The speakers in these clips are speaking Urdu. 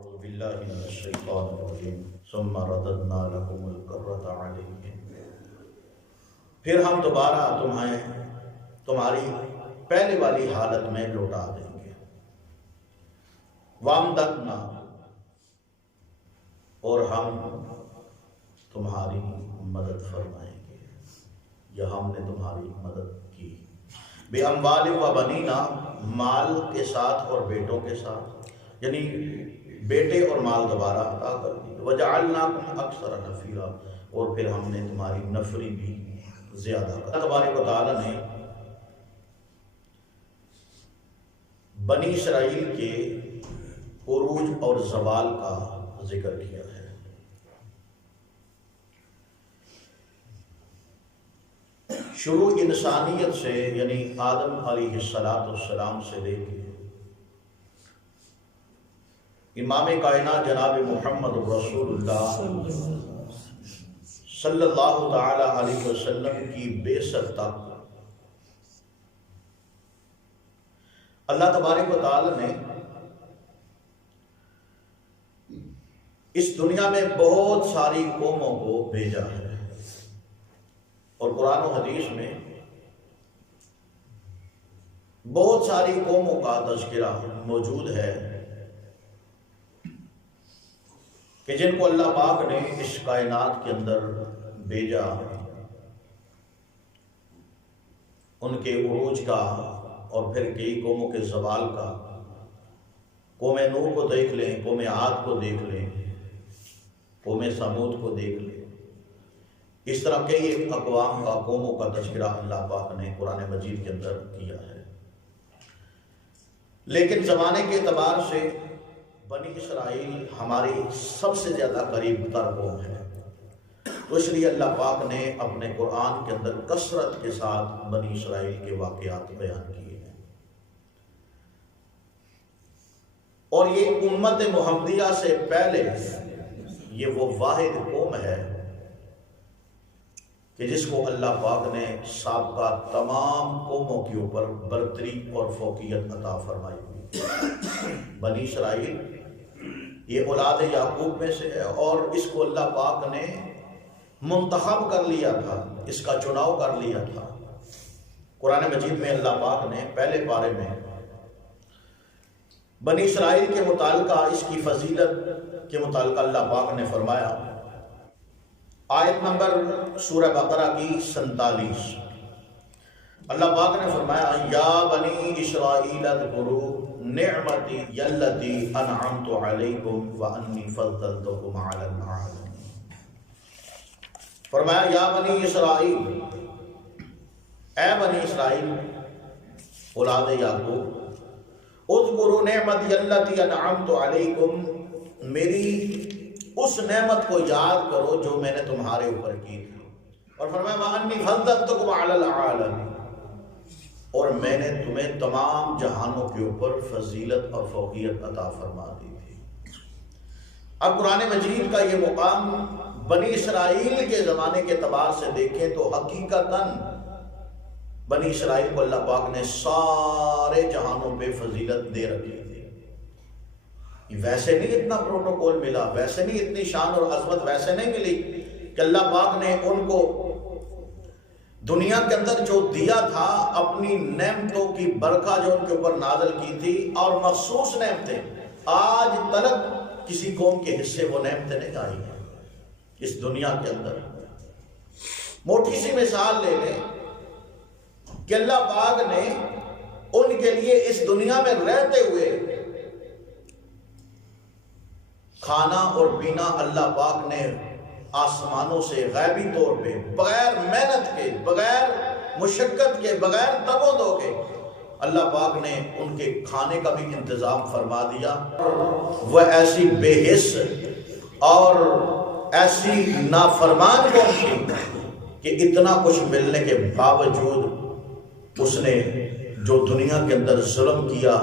اعوذ باللہ من الشیطان الرجیم ثم رددنا لکم الکرۃ علیہم، پھر ہم دوبارہ تمہاری پہلے والی حالت میں لوٹا دیں گے۔ وامددنا، اور ہم تمہاری مدد فرمائیں گے، یا ہم نے تمہاری مدد کی بِأَمْوَالٍ وَبَنِينَ، مال کے ساتھ اور بیٹوں کے ساتھ، یعنی بیٹے اور مال دوبارہ عطا کر دی۔ وَجَعَلْنَاكُمْ أَكْثَرَ نَفِيرًا، اور پھر ہم نے تمہاری نفری بھی زیادہ کر۔ اللہ تبارک و تعالی نے بنی اسرائیل کے عروج اور زوال کا ذکر کیا ہے۔ شروع انسانیت سے، یعنی آدم علیہ السلام سے لے کے امام کائنات جناب محمد رسول اللہ صلی اللہ تعالی علیہ وسلم کی بعثت تک اللہ تبارک و تعالی نے اس دنیا میں بہت ساری قوموں کو بھیجا ہے، اور قرآن و حدیث میں بہت ساری قوموں کا تذکرہ موجود ہے کہ جن کو اللہ پاک نے اس کائنات کے اندر بھیجا، ان کے عروج کا اور پھر کئی قوموں کے زوال کا۔ قوم نوح کو دیکھ لیں، قوم عاد کو دیکھ لیں، قوم سمود کو دیکھ لیں، اس طرح کئی اقوام کا، قوموں کا تذکرہ اللہ پاک نے قرآن مجید کے اندر کیا ہے۔ لیکن زمانے کے اعتبار سے بنی اسرائیل ہماری سب سے زیادہ قریب تر قوم ہے، تو اس لیے اللہ پاک نے اپنے قرآن کے اندر کثرت کے ساتھ بنی اسرائیل کے واقعات بیان کیے ہیں۔ اور یہ امت محمدیہ سے پہلے یہ وہ واحد قوم ہے کہ جس کو اللہ پاک نے سابقہ تمام قوموں کے اوپر برتری اور فوقیت عطا فرمائی ہوئی۔ بنی اسرائیل یہ اولاد یعقوب میں سے ہے، اور اس کو اللہ پاک نے منتخب کر لیا تھا، اس کا چناؤ کر لیا تھا۔ قرآن مجید میں اللہ پاک نے پہلے پارے میں بنی اسرائیل کے متعلقہ، اس کی فضیلت کے متعلقہ اللہ پاک نے فرمایا، آیت نمبر سورہ بقرہ کی 47، اللہ پاک نے فرمایا یا بنی اسرائیل اذکروا نعمتی التی انعمت علیکم وانی فضلتکم علی العالمین۔ فرمایا یا بنی اسرائیل، اے بنی اسرائیل اولاد یعقوب، اذکروا نعمتی التی انعمت علیکم، میری اس نعمت کو یاد کرو جو میں نے تمہارے اوپر کی تھی، اور فرمایا وانی فضلتکم علی العالمین، اور میں نے تمہیں تمام جہانوں کے اوپر فضیلت اور فوقیت عطا فرما دی تھی۔ اب قرآن مجید کا یہ مقام بنی اسرائیل کے زمانے کے اعتبار سے دیکھیں تو حقیقتاً بنی اسرائیل کو اللہ پاک نے سارے جہانوں پہ فضیلت دے رکھی تھی۔ ویسے نہیں اتنا پروٹوکول ملا، ویسے نہیں اتنی شان اور عظمت ویسے نہیں ملی کہ اللہ پاک نے ان کو دنیا کے اندر جو دیا تھا، اپنی نعمتوں کی برکہ جو ان کے اوپر نازل کی تھی، اور مخصوص نعمتیں آج تلک کسی قوم کے حصے وہ نعمتیں نہیں آئی ہیں اس دنیا کے اندر۔ موٹی سی مثال لے لیں کہ اللہ پاک نے ان کے لیے اس دنیا میں رہتے ہوئے کھانا اور پینا اللہ پاک نے آسمانوں سے غیبی طور پہ بغیر محنت کے، بغیر مشقت کے، بغیر تگ و دو کے اللہ پاک نے ان کے کھانے کا بھی انتظام فرما دیا۔ وہ ایسی بے حس اور ایسی نافرمان قوم تھی کہ اتنا کچھ ملنے کے باوجود اس نے جو دنیا کے اندر ظلم کیا،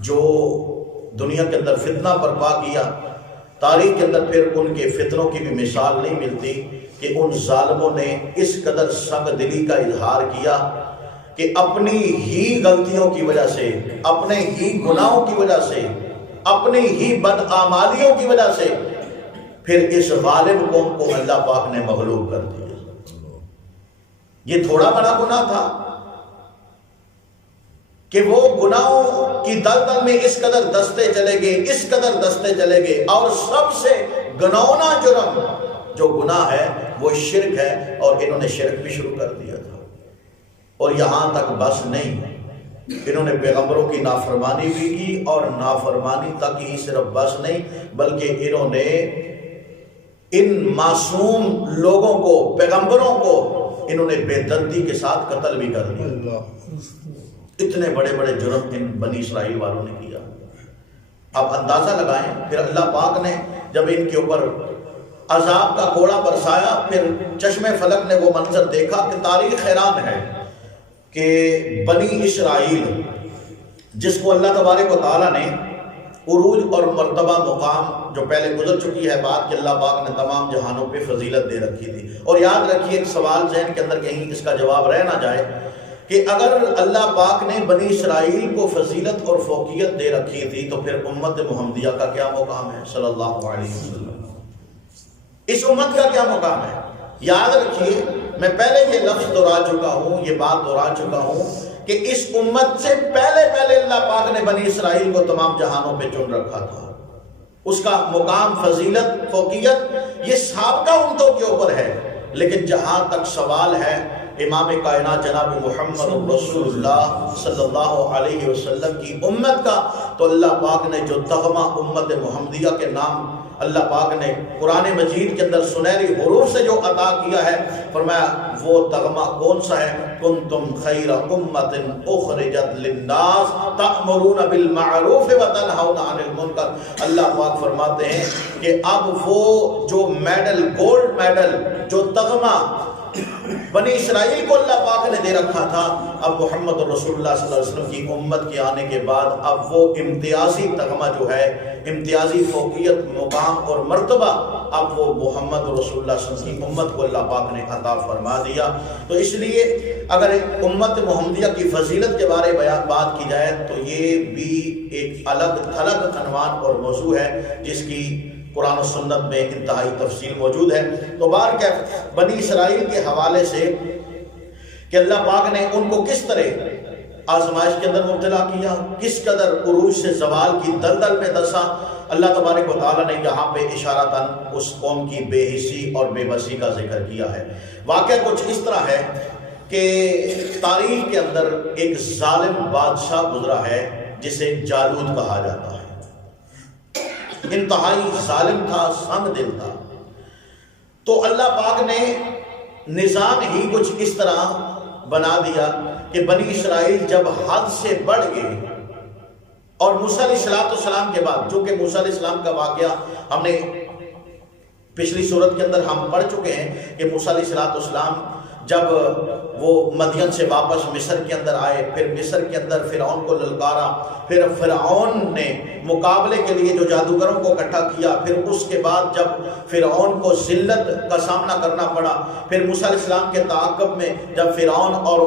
جو دنیا کے اندر فتنہ برپا کیا، تاریخ کے اندر پھر ان کے فتنوں کی بھی مثال نہیں ملتی کہ ان ظالموں نے اس قدر سنگ دلی کا اظہار کیا کہ اپنی ہی غلطیوں کی وجہ سے، اپنے ہی گناہوں کی وجہ سے اپنی ہی بدعمالیوں کی وجہ سے پھر اس غالب قوم کو اللہ پاک نے مغلوب کر دیا۔ یہ تھوڑا بڑا گناہ تھا کہ وہ گناہوں کی دلدل میں اس قدر دستے چلے گئے اور سب سے گناؤنا جرم جو گناہ ہے وہ شرک ہے، اور انہوں نے شرک بھی شروع کر دیا تھا۔ اور یہاں تک بس نہیں، انہوں نے پیغمبروں کی نافرمانی بھی کی، اور نافرمانی تک ہی صرف بس نہیں بلکہ انہوں نے ان معصوم لوگوں کو، پیغمبروں کو انہوں نے بے دردی کے ساتھ قتل بھی کر دیا۔ اتنے بڑے بڑے جرم ان بنی اسرائیل والوں نے کیا۔ اب اندازہ لگائیں، پھر اللہ پاک نے جب ان کے اوپر عذاب کا کوڑا برسایا، پھر چشم فلک نے وہ منظر دیکھا کہ تاریخ حیران ہے کہ بنی اسرائیل جس کو اللہ تبارک و تعالیٰ نے عروج اور مرتبہ مقام جو پہلے گزر چکی ہے بات کہ اللہ پاک نے تمام جہانوں پہ فضیلت دے رکھی تھی۔ اور یاد رکھیے ایک سوال ذہن کے اندر کہیں اس کا جواب رہ نہ جائے کہ اگر اللہ پاک نے بنی اسرائیل کو فضیلت اور فوقیت دے رکھی تھی تو پھر امت محمدیہ کا کیا مقام ہے صلی اللہ علیہ وسلم؟ اس امت کا کیا مقام ہے؟ یاد رکھیے، میں پہلے یہ لفظ دہرا چکا ہوں، یہ بات دہرا چکا ہوں کہ اس امت سے پہلے اللہ پاک نے بنی اسرائیل کو تمام جہانوں پہ چن رکھا تھا۔ اس کا مقام، فضیلت، فوقیت یہ سابقہ امتوں کے اوپر ہے، لیکن جہاں تک سوال ہے امام کائنات جناب محمد رسول اللہ صلی اللہ علیہ وسلم کی امت کا، تو اللہ پاک نے جو تغمہ امت محمدیہ کے نام اللہ پاک نے قرآن مجید کے اندر سنہری حروف سے جو عطا کیا ہے، فرمایا وہ تغمہ کون سا ہے؟ کنتم خیر امت اخرجت للناس تأمرون بالمعروف وتنہون عن المنکر۔ اللہ پاک فرماتے ہیں کہ اب وہ جو میڈل، گولڈ میڈل، جو تغمہ بنی اسرائیل کو اللہ پاک نے دے رکھا تھا، اب محمد رسول اللہ صلی اللہ علیہ وسلم کی امت کے آنے کے بعد اب وہ امتیازی تغمہ جو ہے، امتیازی فوقیت، مقام اور مرتبہ اب وہ محمد رسول اللہ صلی اللہ علیہ وسلم کی امت کو اللہ پاک نے عطا فرما دیا۔ تو اس لیے اگر امت محمدیہ کی فضیلت کے بارے میں بات کی جائے تو یہ بھی ایک الگ تھلگ عنوان اور موضوع ہے جس کی قرآن و سنت میں انتہائی تفصیل موجود ہے۔ تو بہرکیف بنی اسرائیل کے حوالے سے کہ اللہ پاک نے ان کو کس طرح آزمائش کے اندر مبتلا کیا، کس قدر عروج سے زوال کی دلدل میں دسا، اللہ تبارک و تعالیٰ نے یہاں پہ اشارتاً اس قوم کی بے حسی اور بے بسی کا ذکر کیا ہے۔ واقعہ کچھ اس طرح ہے کہ تاریخ کے اندر ایک ظالم بادشاہ گزرا ہے جسے جالود کہا جاتا ہے۔ انتہائی ظالم تھا، سنگ دل تھا۔ تو اللہ پاک نے نظام ہی کچھ اس طرح بنا دیا کہ بنی اسرائیل جب حد سے بڑھ گئے، اور موسیٰ علیہ السلام کے بعد، جو کہ موسیٰ علیہ السلام کا واقعہ ہم نے پچھلی صورت کے اندر ہم پڑھ چکے ہیں کہ موسیٰ علیہ السلام جب وہ مدین سے واپس مصر کے اندر آئے، پھر مصر کے اندر فرعون کو للکارا، پھر فرعون نے مقابلے کے لیے جو جادوگروں کو اکٹھا کیا، پھر اس کے بعد جب فرعون کو ذلت کا سامنا کرنا پڑا، پھر موسیٰ علیہ السلام کے تعاقب میں جب فرعون اور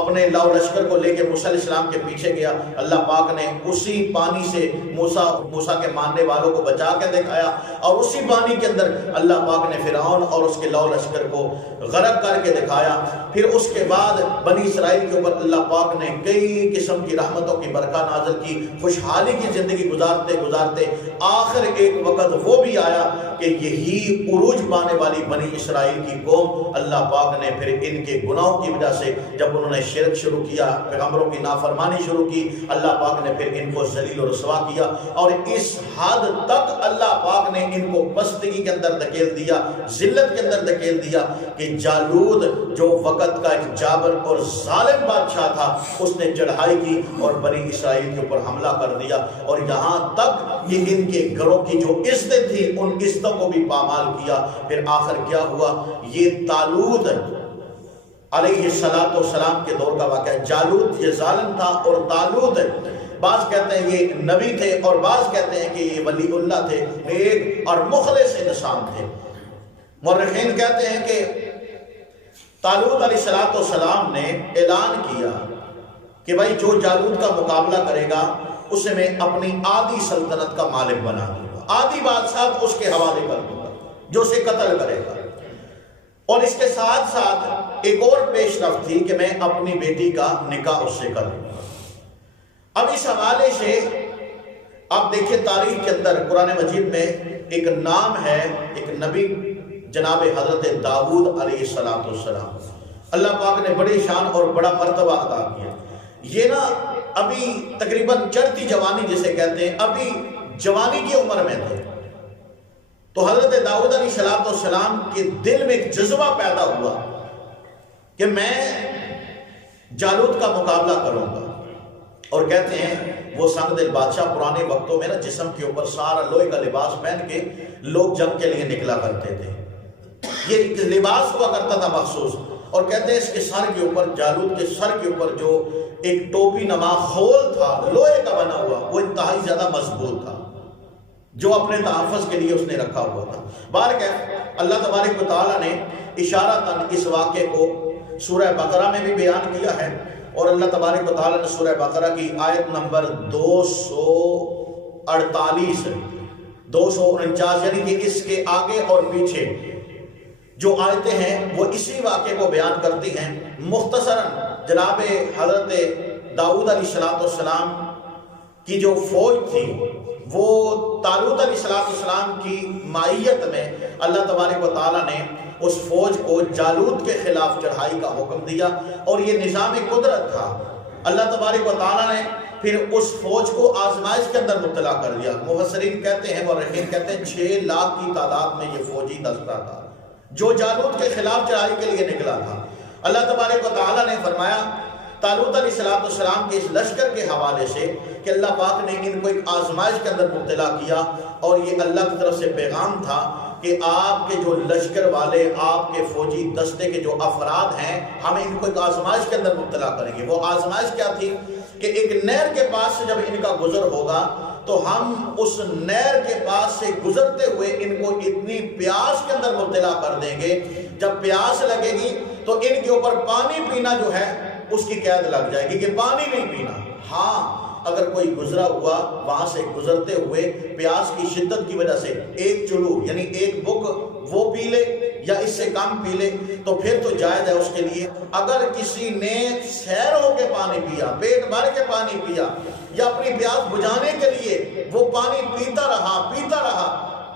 اپنے لاؤ لشکر کو لے کے موسیٰ علیہ السلام کے پیچھے گیا، اللہ پاک نے اسی پانی سے موسیٰ کے ماننے والوں کو بچا کے دکھایا، اور اسی پانی کے اندر اللہ پاک نے فرعون اور اس کے لاؤ لشکر کو غرق کر کے دکھایا۔ پھر اس کے بعد بنی اسرائیل کے اوپر اللہ پاک نے کئی قسم کی رحمتوں کی برکہ نازل کی، خوشحالی کی زندگی گزارتے آخر ایک وقت وہ بھی آیا کہ یہی عروج پانے والی بنی اسرائیل کی قوم، اللہ پاک نے پھر ان کے گناہوں کی وجہ سے جب انہوں نے شرک شروع کیا، پیغمبروں کی نافرمانی شروع کی، اللہ پاک نے پھر ان کو ذلیل و رسوا کیا، اور اس حد تک اللہ پاک نے ان کو پستگی کے اندر دھکیل دیا، ذلت کے اندر دھکیل دیا کہ جالود جو وقت کا ایک جابر اور ظالم بادشاہ تھا، اس نے چڑھائی کی اور بنی اسرائیل کے اوپر حملہ کر دیا، اور یہاں تک کہ ان کے گھروں کی جو عزتیں تھی ان عزتوں کو بھی پامال کیا۔ پھر آخر کیا ہوا؟ یہ طالوت علیہ السلام کے دور کا واقعہ ہے۔ جالوت یہ ظالم تھا، اور طالوت بعض کہتے ہیں یہ نبی تھے، اور بعض کہتے ہیں کہ یہ ولی اللہ تھے، نیک اور مخلص انسان تھے۔ مورخین کہتے ہیں کہ طالوت علیہ السلام نے اعلان کیا کہ بھائی جو جالوت کا مقابلہ کرے گا اسے میں اپنی آدھی سلطنت کا مالک بنا دوں گا، آدھی بادشاہ اس کے حوالے کر دوں گا جو اسے قتل کرے گا۔ اور اس کے ساتھ ساتھ ایک اور پیش رفت تھی کہ میں اپنی بیٹی کا نکاح اس سے کر دوں گا۔ اب اس حوالے سے آپ دیکھیں تاریخ کے اندر قرآن مجید میں ایک نام ہے، ایک نبی جناب حضرت داؤد علیہ السلام، اللہ پاک نے بڑی شان اور بڑا مرتبہ عطا کیا۔ یہ نا ابھی تقریباً چڑھتی جوانی جسے کہتے ہیں، ابھی جوانی کی عمر میں تھے، تو حضرت داؤد علیہ السلام کے دل میں ایک جذبہ پیدا ہوا کہ میں جالوت کا مقابلہ کروں گا۔ اور کہتے ہیں وہ سنگ دل بادشاہ پرانے وقتوں میں نا جسم کے اوپر سارا لوہے کا لباس پہن کے لوگ جنگ کے لیے نکلا کرتے تھے، یہ لباس ہوا کرتا تھا مخصوص۔ اور کہتے ہیں اس کے سر کے اوپر، جالوت کے سر کے اوپر جو ایک ٹوپی نما خول تھا لوہے کا بنا ہوا، وہ انتہائی زیادہ مضبوط تھا، جو اپنے تحفظ کے لیے اس نے رکھا ہوا تھا۔ بہرکیف اللہ تبارک و تعالیٰ نے اشارتاً اس واقعے کو سورہ بقرہ میں بھی بیان کیا ہے، اور اللہ تبارک و تعالیٰ نے سورہ بقرہ کی آیت نمبر 248 249 یعنی کہ اس کے آگے اور پیچھے جو آیتیں ہیں وہ اسی واقعے کو بیان کرتی ہیں۔ مختصراً جناب حضرت داؤد علیہ السلام کی جو فوج تھی وہ طالوت علیہ السلام کی معیت میں اللہ تبارک و تعالیٰ نے اس فوج کو جالوت کے خلاف چڑھائی کا حکم دیا، اور یہ نظام قدرت تھا۔ اللہ تبارک و تعالیٰ نے پھر اس فوج کو آزمائش کے اندر مبتلا کر دیا۔ مفسرین کہتے ہیں، مورخین کہتے ہیں 6 لاکھ کی تعداد میں یہ فوجی دستہ تھا جو جالوت کے خلاف چڑھائی کے لیے نکلا تھا۔ اللہ تبارک و تعالیٰ نے فرمایا طالوت علیہ السلام کے اس لشکر کے حوالے سے کہ اللہ پاک نے ان کو ایک آزمائش کے اندر مبتلا کیا، اور یہ اللہ کی طرف سے پیغام تھا کہ آپ کے جو لشکر والے، آپ کے فوجی دستے کے جو افراد ہیں، ہم ان کو ایک آزمائش کے اندر مبتلا کریں گے۔ وہ آزمائش کیا تھی کہ ایک نہر کے پاس سے جب ان کا گزر ہوگا تو ہم اس نہر کے پاس سے گزرتے ہوئے ان کو اتنی پیاس کے اندر مبتلا کر دیں گے، جب پیاس لگے گی تو ان کے اوپر پانی پینا جو ہے اس کی قید لگ جائے گی کہ پانی نہیں پینا۔ ہاں اگر کوئی گزرا ہوا وہاں سے گزرتے ہوئے پیاس کی شدت کی وجہ سے ایک چلو یعنی ایک بک وہ پی لے یا اس سے کم پی لے تو پھر تو جائز ہے اس کے لیے۔ اگر کسی نے سیر ہو کے پانی پیا، پیٹ بھر کے پانی پیا، یا اپنی پیاس بجھانے کے لیے وہ پانی پیتا رہا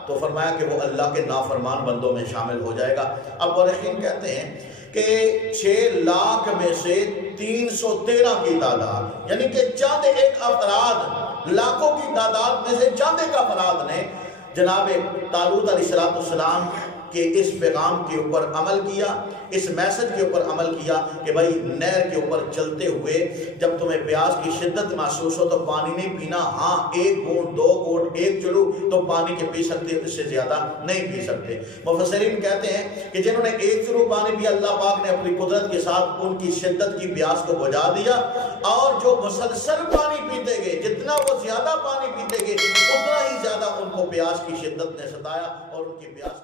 تو فرمایا کہ وہ اللہ کے نافرمان بندوں میں شامل ہو جائے گا۔ اب مورخین کہتے ہیں کہ 6 لاکھ میں سے 313 کی تعداد یعنی کہ چند ایک افراد، لاکھوں کی تعداد میں سے چند ایک افراد نے جناب طالوت علیہ السلام کہ اس پیغام کے اوپر عمل کیا، اس میسج کے اوپر عمل کیا کہ بھائی نہر کے اوپر چلتے ہوئے جب تمہیں پیاس کی شدت محسوس ہو تو پانی نہیں پینا، ہاں 1 گھونٹ 2 گھونٹ 1 چلو تو پانی کے پی سکتے، اس سے زیادہ نہیں پی سکتے۔ مفسرین کہتے ہیں کہ جنہوں نے 1 چلو پانی پیا اللہ پاک نے اپنی قدرت کے ساتھ ان کی شدت کی پیاس کو بجھا دیا، اور جو مسلسل پانی پیتے گئے جتنا وہ زیادہ پانی پیتے گئے اتنا ہی زیادہ ان کو پیاس کی شدت نے ستایا اور ان کی پیاس